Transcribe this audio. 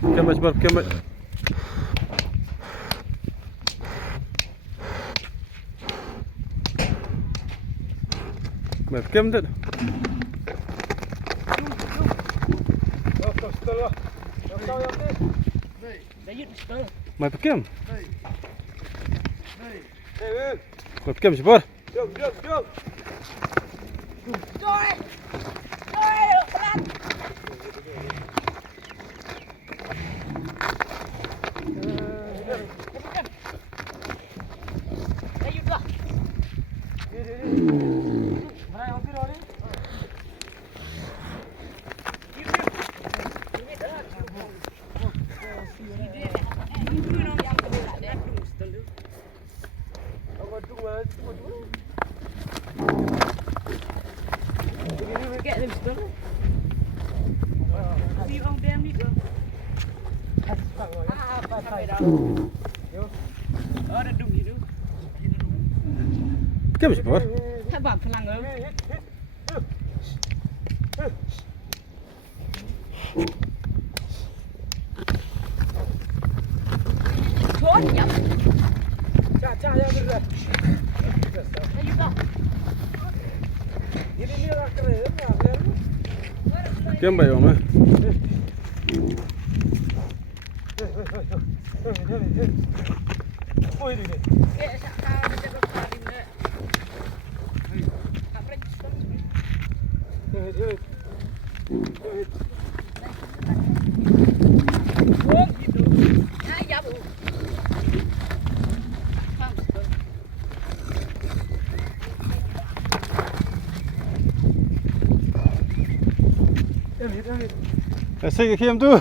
Kembat bar kembat. Bar kembat. Mai pekem. Mai pekem bar. Get them still. See you on them, you go. Ở đây đúng gì đúng. Pekem bar. Tháp bạc phẳng ở. Chốt nhắm. Cha cha ya bir. Ayo dah. Ini rak keren ya. Kem bay om. Oi ini. Eh, sakar jaga karim deh. Apa lagi oh gitu. Nah, ya bu. Saya kem tu.